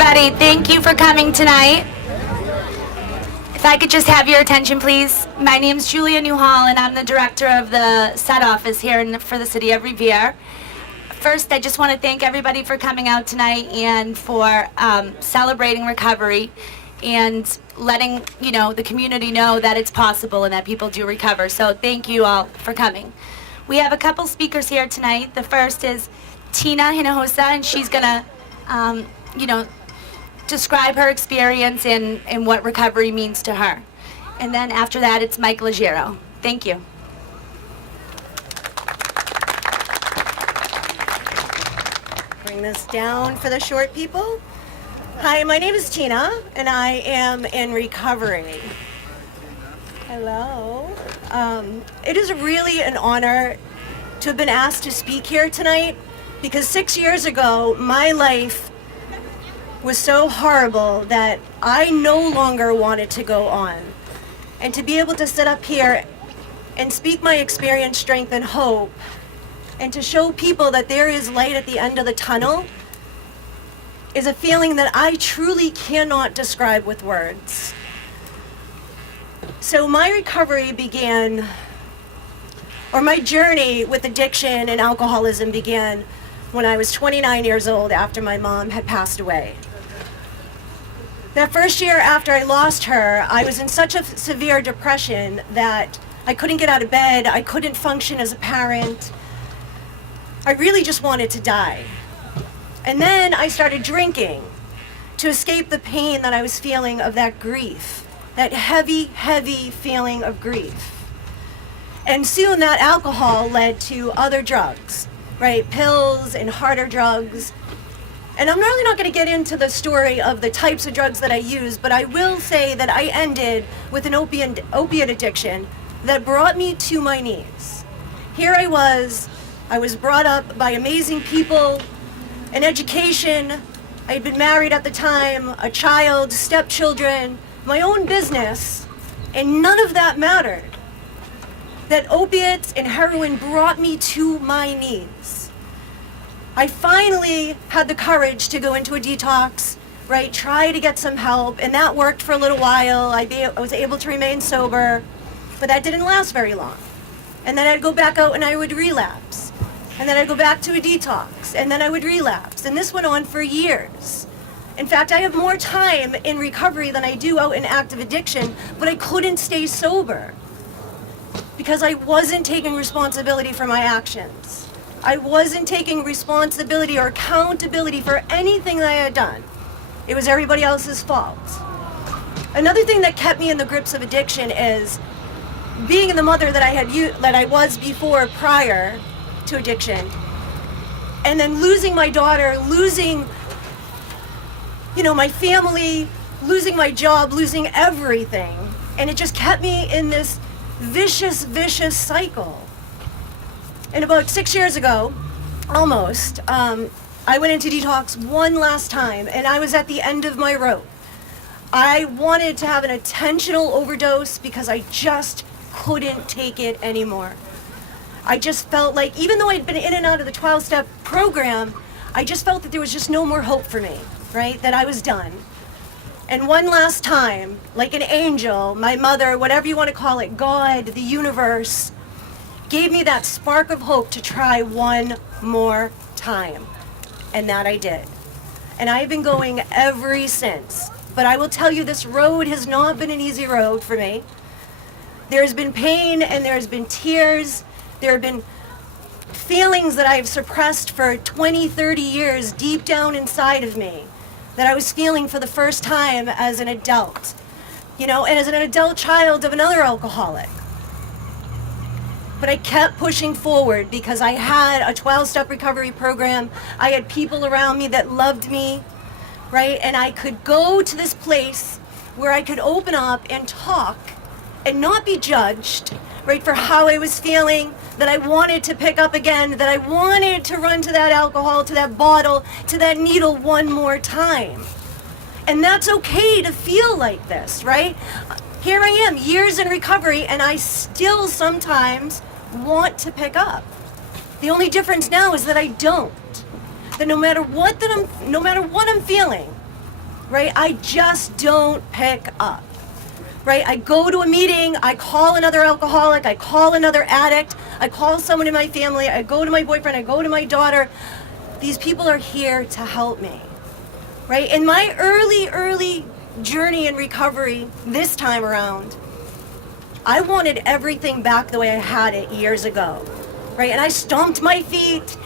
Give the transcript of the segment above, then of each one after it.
everybody. Thank you for coming tonight. If I could just have your attention, please. My name is Julia Newhall, and I'm the director of the SUD office here for the city of Revere. First, I just want to thank everybody for coming out tonight and for celebrating recovery and letting the community know that it's possible and that people do recover. So thank you all for coming. We have a couple speakers here tonight. The first is Tina Hinojosa, and she's gonna describe her experience and what recovery means to her. And then after that, it's Mike Legero. Thank you. Bring this down for the short people. Hi, my name is Tina, and I am in recovery. Hello. It is really an honor to have been asked to speak here tonight, because 6 years ago, my life was so horrible that I no longer wanted to go on. And to be able to sit up here and speak my experience, strength, and hope, and to show people that there is light at the end of the tunnel, is a feeling that I truly cannot describe with words. So my recovery began, or my journey with addiction and alcoholism began when I was 29 years old after my mom had passed away. That first year after I lost her, I was in such a severe depression that I couldn't get out of bed, I couldn't function as a parent. I really just wanted to die. And then I started drinking to escape the pain that I was feeling of that grief, that heavy, heavy feeling of grief. And soon that alcohol led to other drugs, right? Pills and harder drugs. And I'm really not going to get into the story of the types of drugs that I used, but I will say that I ended with an opiate addiction that brought me to my knees. Here I was brought up by amazing people, an education, I had been married at the time, a child, stepchildren, my own business, and none of that mattered. That opiates and heroin brought me to my knees. I finally had the courage to go into a detox, right? Try to get some help, and that worked for a little while. I was able to remain sober, but that didn't last very long. And then I'd go back out and I would relapse. And then I'd go back to a detox, and then I would relapse. And this went on for years. In fact, I have more time in recovery than I do out in active addiction, but I couldn't stay sober because I wasn't taking responsibility for my actions. I wasn't taking responsibility or accountability for anything that I had done. It was everybody else's fault. Another thing that kept me in the grips of addiction is being the mother that I was before, prior to addiction, and then losing my daughter, losing my family, losing my job, losing everything. And it just kept me in this vicious cycle. And about 6 years ago, almost, I went into detox one last time, and I was at the end of my rope. I wanted to have an attentional overdose because I just couldn't take it anymore. I just felt like, even though I'd been in and out of the 12-step program, I just felt that there was just no more hope for me, right? That I was done. And one last time, like an angel, my mother, whatever you want to call it, God, the universe, gave me that spark of hope to try one more time. And that I did. And I've been going ever since. But I will tell you, this road has not been an easy road for me. There's been pain and there's been tears. There have been feelings that I've suppressed for 20, 30 years deep down inside of me that I was feeling for the first time as an adult, and as an adult child of another alcoholic. But I kept pushing forward because I had a 12-step recovery program. I had people around me that loved me, right? And I could go to this place where I could open up and talk and not be judged, right, for how I was feeling, that I wanted to pick up again, that I wanted to run to that alcohol, to that bottle, to that needle one more time. And that's okay to feel like this, right? Here I am, years in recovery, and I still sometimes want to pick up. The only difference now is that I don't. That no matter what I'm feeling, right? I just don't pick up, right? I go to a meeting, I call another alcoholic, I call another addict, I call someone in my family, I go to my boyfriend, I go to my daughter. These people are here to help me, right? In my early journey in recovery this time around, I wanted everything back the way I had it years ago, right? And I stomped my feet,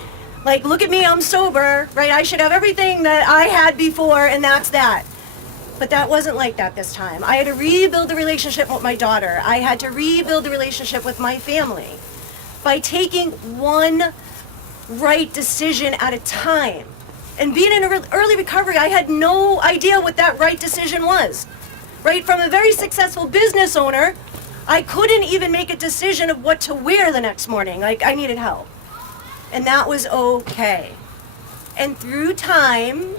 like, look at me, I'm sober, right? I should have everything that I had before, and that's that. But that wasn't like that this time. I had to rebuild the relationship with my daughter. I had to rebuild the relationship with my family by taking one right decision at a time. And being in early recovery, I had no idea what that right decision was, right? From a very successful business owner, I couldn't even make a decision of what to wear the next morning. Like, I needed help. And that was okay. And through time,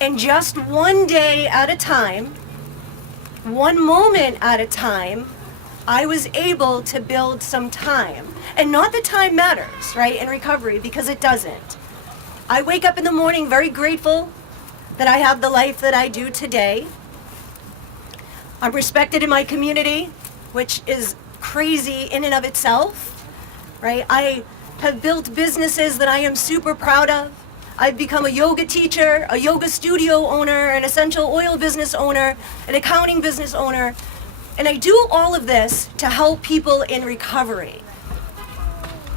and just one day at a time, one moment at a time, I was able to build some time. And not that time matters, right, in recovery, because it doesn't. I wake up in the morning very grateful that I have the life that I do today. I'm respected in my community, which is crazy in and of itself, right? I have built businesses that I am super proud of. I've become a yoga teacher, a yoga studio owner, an essential oil business owner, an accounting business owner. And I do all of this to help people in recovery.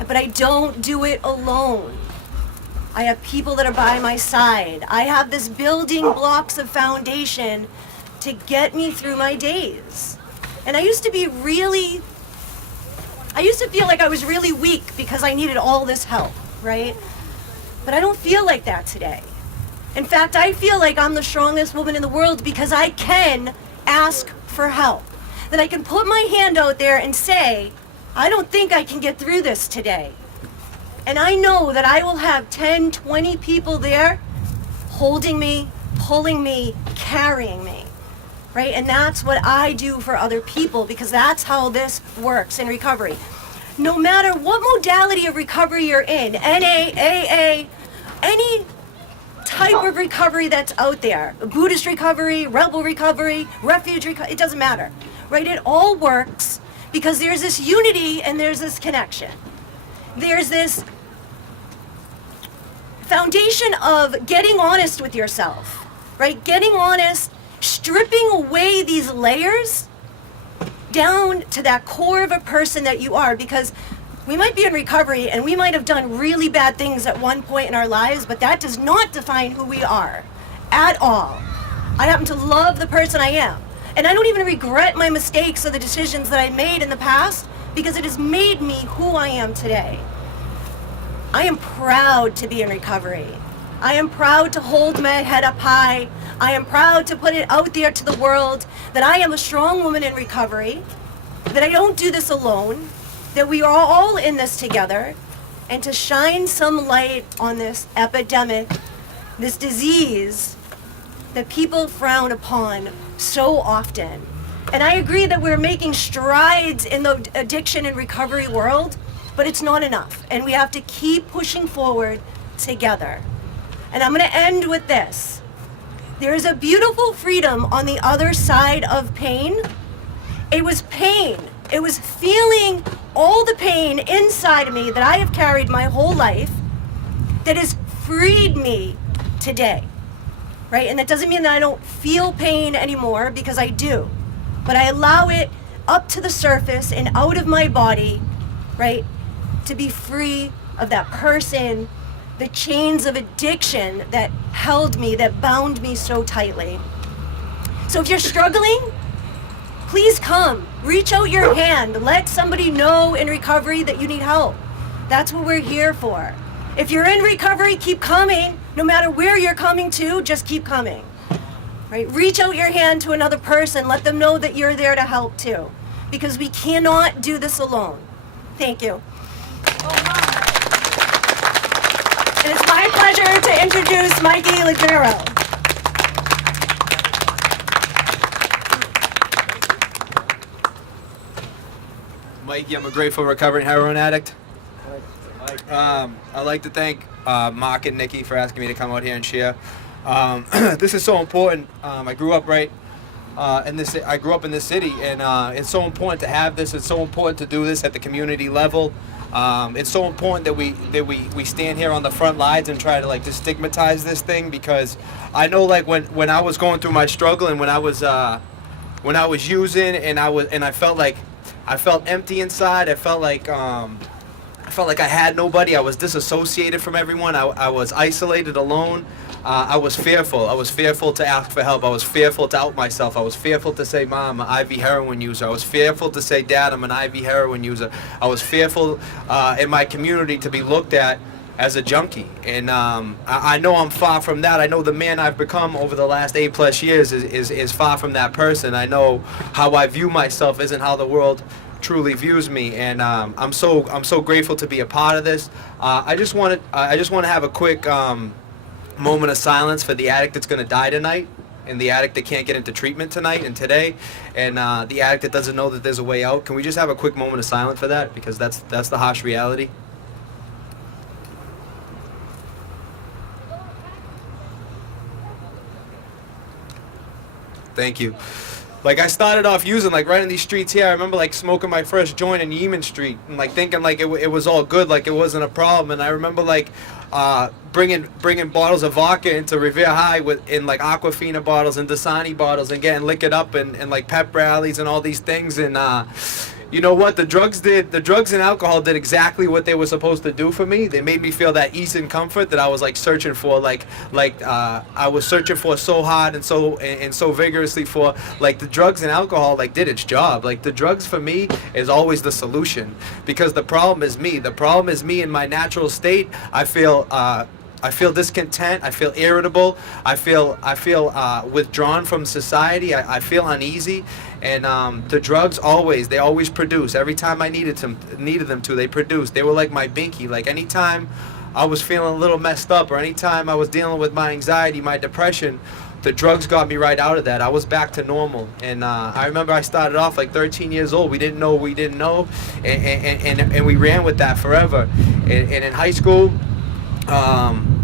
But I don't do it alone. I have people that are by my side. I have this building blocks of foundation to get me through my days. And I used to feel like I was really weak because I needed all this help, right? But I don't feel like that today. In fact, I feel like I'm the strongest woman in the world because I can ask for help. That I can put my hand out there and say, I don't think I can get through this today. And I know that I will have 10, 20 people there holding me, pulling me, carrying me, right? And that's what I do for other people because that's how this works in recovery. No matter what modality of recovery you're in, NA, AA, any type of recovery that's out there, Buddhist recovery, rebel recovery, refuge recovery, it doesn't matter, right? It all works because there's this unity and there's this connection. There's this foundation of getting honest with yourself, right? Getting honest, stripping away these layers down to that core of a person that you are, because we might be in recovery and we might have done really bad things at one point in our lives, but that does not define who we are at all. I happen to love the person I am. And I don't even regret my mistakes or the decisions that I made in the past because it has made me who I am today. I am proud to be in recovery. I am proud to hold my head up high. I am proud to put it out there to the world that I am a strong woman in recovery, that I don't do this alone, that we are all in this together, and to shine some light on this epidemic, this disease that people frown upon so often. And I agree that we're making strides in the addiction and recovery world, but it's not enough. And we have to keep pushing forward together. And I'm going to end with this. There is a beautiful freedom on the other side of pain. It was pain. It was feeling all the pain inside of me that I have carried my whole life that has freed me today, right? And that doesn't mean that I don't feel pain anymore, because I do. But I allow it up to the surface and out of my body, right, to be free of that person, the chains of addiction that held me, that bound me so tightly. So if you're struggling, please come, reach out your hand, let somebody know in recovery that you need help. That's what we're here for. If you're in recovery, keep coming. No matter where you're coming to, just keep coming. Right? Reach out your hand to another person, let them know that you're there to help too, because we cannot do this alone. Thank you. And it's my pleasure to introduce Mikey Ligero. Mikey, I'm a grateful recovering heroin addict. I'd like to thank Mark and Nikki for asking me to come out here and share. This is so important. I grew up I grew up in this city, and it's so important to have this. It's so important to do this at the community level. It's so important that we stand here on the front lines and try to like destigmatize this thing, because I know like when I was going through my struggle, and when I was using, and I felt empty inside. I felt like I had nobody. I was disassociated from everyone. I was isolated, alone. I was fearful. I was fearful to ask for help. I was fearful to out myself. I was fearful to say, Mom, I'm an IV heroin user. I was fearful to say, Dad, I'm an IV heroin user. I was fearful in my community to be looked at as a junkie. And I know I'm far from that. I know the man I've become over the last 8+ years is far from that person. I know how I view myself isn't how the world truly views me, and I'm so grateful to be a part of this. I just want to have a quick moment of silence for the addict that's going to die tonight, and the addict that can't get into treatment tonight and today, and the addict that doesn't know that there's a way out. Can we just have a quick moment of silence for that, because that's the harsh reality. Thank you. Like, I started off using, like, right in these streets here. I remember, like, smoking my first joint in Yeaman Street and, like, thinking, like, it was all good, like, it wasn't a problem. And I remember, like, bringing bottles of vodka into Revere High in, like, Aquafina bottles and Dasani bottles and getting liquored up and like, pep rallies and all these things. And, you know what? The drugs and alcohol did exactly what they were supposed to do for me. They made me feel that ease and comfort that I was like searching for, I was searching for so hard and so vigorously for. Like, the drugs and alcohol like did its job. Like, the drugs for me is always the solution, because the problem is me. The problem is me in my natural state. I feel discontent. I feel irritable. I feel withdrawn from society. I feel uneasy. And the drugs they always produce. Every time I needed them to, they produced. They were like my binky. Like, anytime I was feeling a little messed up, or anytime I was dealing with my anxiety, my depression, the drugs got me right out of that. I was back to normal. And I remember I started off like 13 years old. We didn't know what we didn't know, and we ran with that forever. And in high school,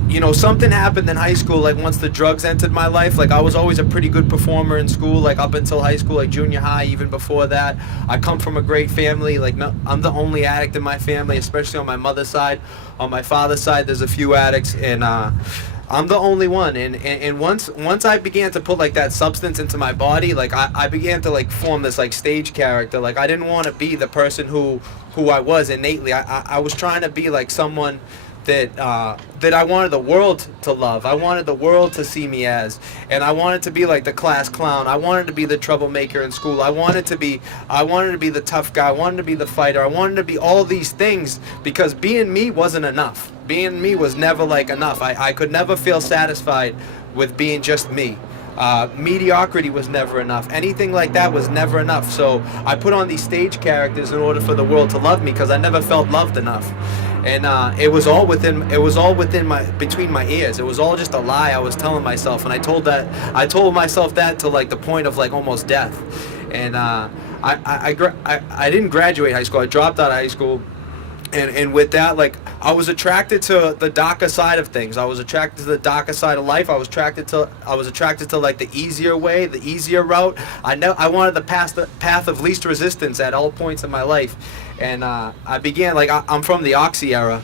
you know, something happened in high school. Like, once the drugs entered my life, like, I was always a pretty good performer in school, like, up until high school, like junior high, even before that. I come from a great family. Like, no, I'm the only addict in my family, especially on my mother's side. On my father's side, there's a few addicts, and I'm the only one. And once I began to put like that substance into my body, like, I began to like form this like stage character. Like, I didn't want to be the person who I was innately. I was trying to be like someone that I wanted the world to love. I wanted the world to see me as, and I wanted to be like the class clown. I wanted to be the troublemaker in school. I wanted to be the tough guy. I wanted to be the fighter. I wanted to be all these things, because being me wasn't enough. Being me was never like enough. I could never feel satisfied with being just me. Mediocrity was never enough. Anything like that was never enough. So I put on these stage characters in order for the world to love me, because I never felt loved enough. And it was all between my ears. It was all just a lie I was telling myself, and I told myself that to like the point of like almost death. And I didn't graduate high school. I dropped out of high school. And with that, like, I was attracted to the darker side of things. I was attracted to the darker side of life. I was attracted to like the easier way, the easier route. I wanted the path of least resistance at all points in my life. And I began, like, I'm from the Oxy era.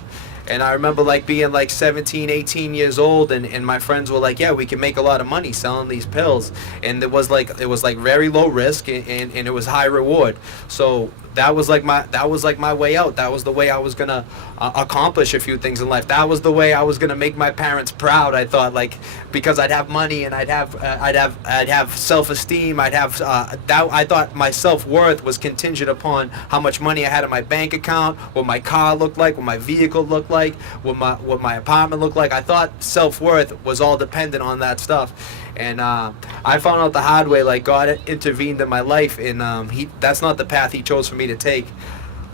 And I remember like being like 17, 18 years old, and my friends were like, yeah, we can make a lot of money selling these pills. And it was like very low risk, and it was high reward. So that was like my way out. That was the way I was gonna accomplish a few things in life. That was the way I was gonna make my parents proud. I thought, like, because I'd have money, and I'd have self-esteem. I thought my self-worth was contingent upon how much money I had in my bank account, what my car looked like, what my vehicle looked like, what my apartment looked like. I thought self-worth was all dependent on that stuff. And I found out the hard way, like, God intervened in my life, and that's not the path he chose for me to take.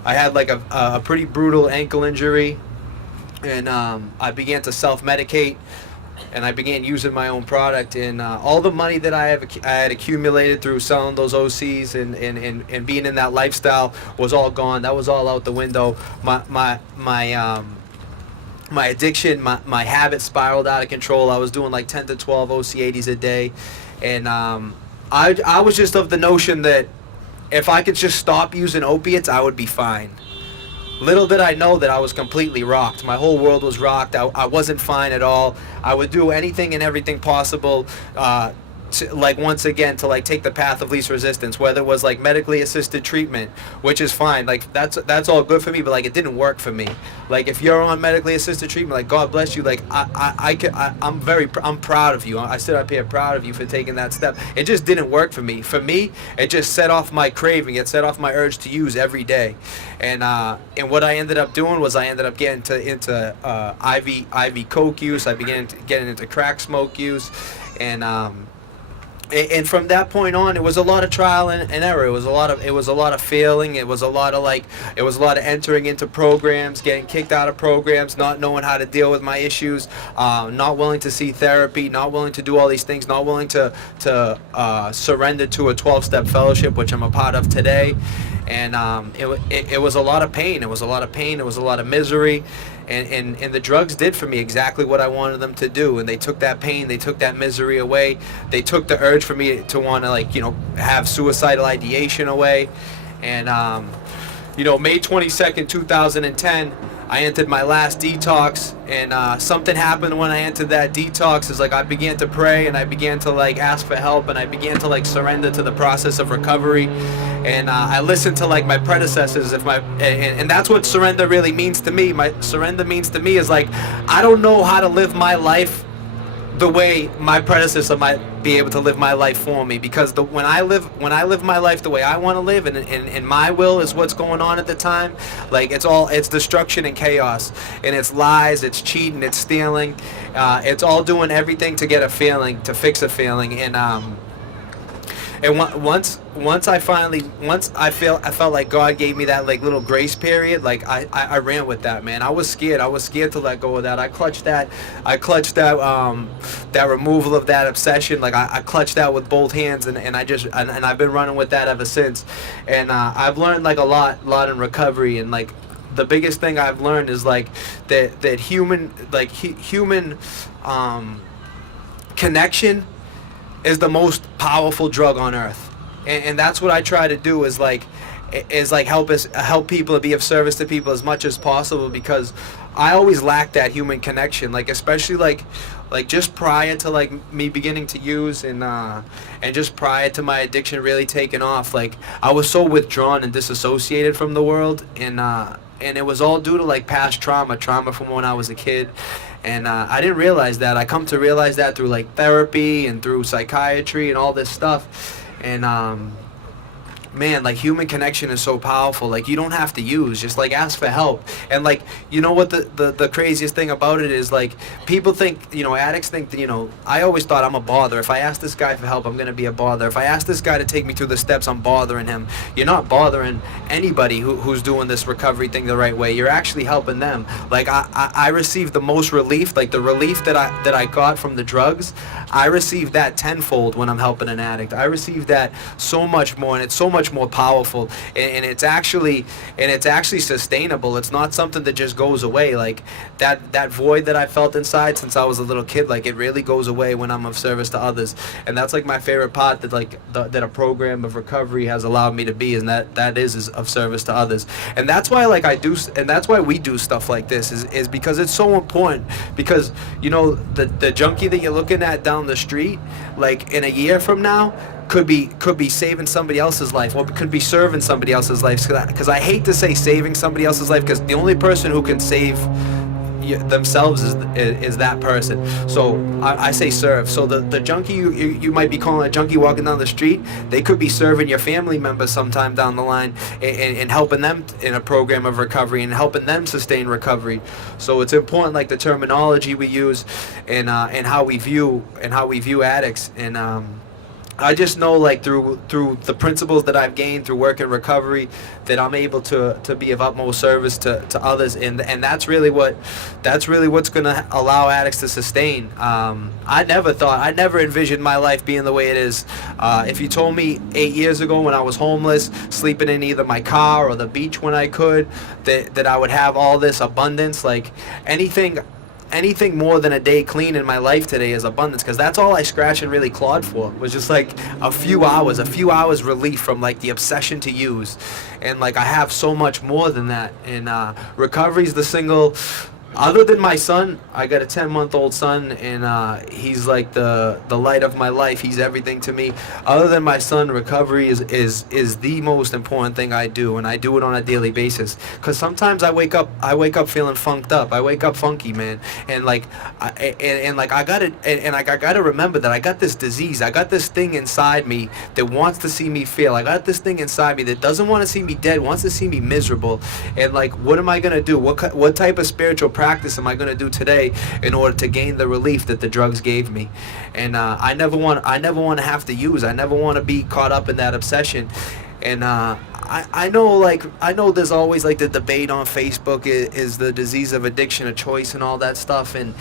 I had like a pretty brutal ankle injury, and I began to self-medicate, and I began using my own product, and all the money that I had accumulated through selling those OCs and being in that lifestyle was all gone. That was all out the window. my addiction, my habit spiraled out of control. I was doing like 10 to 12 OC80s a day, and I was just of the notion that if I could just stop using opiates, I would be fine. Little did I know that I was completely rocked. My whole world was rocked. I wasn't fine at all. I would do anything and everything possible like once again to like take the path of least resistance, whether it was like medically assisted treatment, which is fine, like that's all good for me, but like it didn't work for me. Like if you're on medically assisted treatment, like God bless you, like I'm proud of you. I stood up here proud of you for taking that step. It just didn't work for me. It just set off my craving, it set off my urge to use every day. And what I ended up doing was I ended up getting into IV coke use. I began getting into crack smoke use, and from that point on, it was a lot of trial and error. It was a lot of failing. It was a lot of entering into programs, getting kicked out of programs, not knowing how to deal with my issues, not willing to see therapy, not willing to do all these things, not willing to surrender to a 12-step fellowship, which I'm a part of today. And it was a lot of pain. It was a lot of pain. It was a lot of misery. And the drugs did for me exactly what I wanted them to do. And they took that pain, they took that misery away. They took the urge for me to want to, have suicidal ideation away. And, May 22nd, 2010, I entered my last detox, and something happened when I entered that detox. Is like I began to pray, and I began to ask for help, and I began to surrender to the process of recovery. And I listened to my predecessors. And that's what surrender really means to me. My surrender means to me is I don't know how to live my life the way my predecessor might be able to live my life for me, because when I live my life the way I want to live, and my will is what's going on at the time, it's destruction and chaos, and it's lies, it's cheating, it's stealing, it's all doing everything to get a feeling, to fix a feeling. And once I felt like God gave me that little grace period, I ran with that, man. I was scared to let go of that. I clutched that removal of that obsession. I clutched that with both hands, and I've been running with that ever since. And I've learned a lot in recovery, and the biggest thing I've learned is that human connection is the most powerful drug on earth, and that's what I try to do is help people and be of service to people as much as possible, because I always lacked that human connection, especially just prior to me beginning to use, and just prior to my addiction really taking off. I was so withdrawn and disassociated from the world, and it was all due to past trauma from when I was a kid. And I didn't realize that. I come to realize that through therapy and through psychiatry and all this stuff. And man, human connection is so powerful. You don't have to use, just ask for help. And you know what the craziest thing about it is, people think, addicts think that, I always thought I'm a bother. If I ask this guy for help, I'm going to be a bother. If I ask this guy to take me through the steps, I'm bothering him. You're not bothering anybody who's doing this recovery thing the right way. You're actually helping them. I received the most relief, the relief that I got from the drugs, I received that tenfold when I'm helping an addict. I received that so much more, and it's so much more powerful, and it's actually sustainable. It's not something that just goes away. That void that I felt inside since I was a little kid, it really goes away when I'm of service to others. And that's my favorite part that a program of recovery has allowed me to be, and that is of service to others. And that's why I do, and that's why we do stuff like this, is because it's so important. Because the junkie that you're looking at down the street, in a year from now, could be saving somebody else's life, or could be serving somebody else's life. Because I hate to say saving somebody else's life, because the only person who can save themselves is that person. So I say serve. So the junkie you might be calling a junkie walking down the street, they could be serving your family members sometime down the line, and helping them in a program of recovery, and helping them sustain recovery. So it's important, the terminology we use, and how we view addicts. I just know, like, through the principles that I've gained through work and recovery, that I'm able to be of utmost service to others, and that's really what's gonna allow addicts to sustain. I never envisioned my life being the way it is. If you told me 8 years ago, when I was homeless, sleeping in either my car or the beach when I could, that I would have all this abundance, like anything more than a day clean in my life today is abundance, because that's all I scratched and really clawed for, was just like a few hours relief from like the obsession to use. And like I have so much more than that. And recovery's the single, other than my son, I got a 10-month-old son, and he's like the light of my life. He's everything to me. Other than my son, recovery is the most important thing I do, and I do it on a daily basis. Cause sometimes I wake up feeling funked up. I wake up funky, man, and like I gotta remember that I got this disease. I got this thing inside me that wants to see me fail. I got this thing inside me that doesn't want to see me dead, wants to see me miserable. And like, what am I gonna do? What type of spiritual practice am I going to do today in order to gain the relief that the drugs gave me? And I never want to have to use. I never want to be caught up in that obsession. And I know there's always like the debate on Facebook, is the disease of addiction a choice and all that stuff, and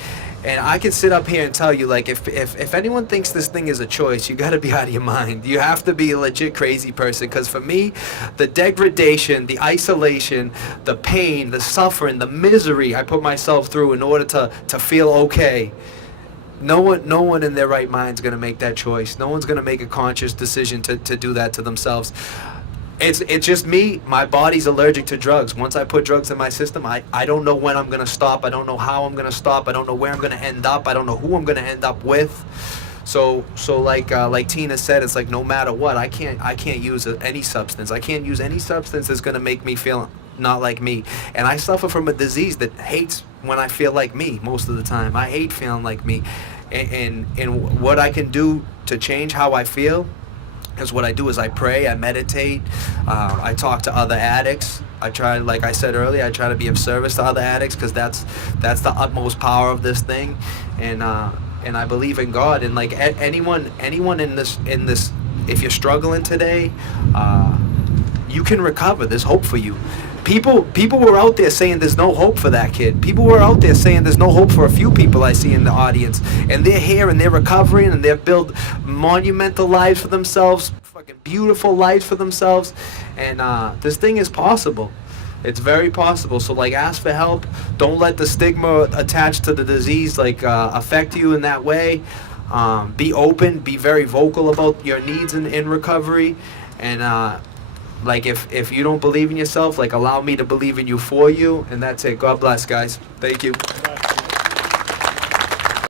I can sit up here and tell you, like, if anyone thinks this thing is a choice, you got to be out of your mind. You have to be a legit crazy person, because for me, the degradation, the isolation, the pain, the suffering, the misery I put myself through in order to feel okay, no one in their right mind is going to make that choice. No one's going to make a conscious decision to do that to themselves. It's just me. My body's allergic to drugs. Once I put drugs in my system, I don't know when I'm gonna stop. I don't know how I'm gonna stop. I don't know where I'm gonna end up. I don't know who I'm gonna end up with. So like Tina said, it's like no matter what, I can't use any substance. I can't use any substance that's gonna make me feel not like me. And I suffer from a disease that hates when I feel like me most of the time. I hate feeling like me. And what I can do to change how I feel, because what I do is I pray, I meditate, I talk to other addicts. I try, like I said earlier, I try to be of service to other addicts, because that's the utmost power of this thing. And I believe in God. And like anyone in this, if you're struggling today, you can recover. There's hope for you. People were out there saying there's no hope for that kid. People were out there saying there's no hope for a few people I see in the audience. And they're here and they're recovering and they've built monumental lives for themselves, fucking beautiful lives for themselves. And this thing is possible. It's very possible. So like, ask for help. Don't let the stigma attached to the disease like affect you in that way. Be open. Be very vocal about your needs in recovery. And like, if you don't believe in yourself, like, allow me to believe in you for you, and that's it. God bless, guys. Thank you.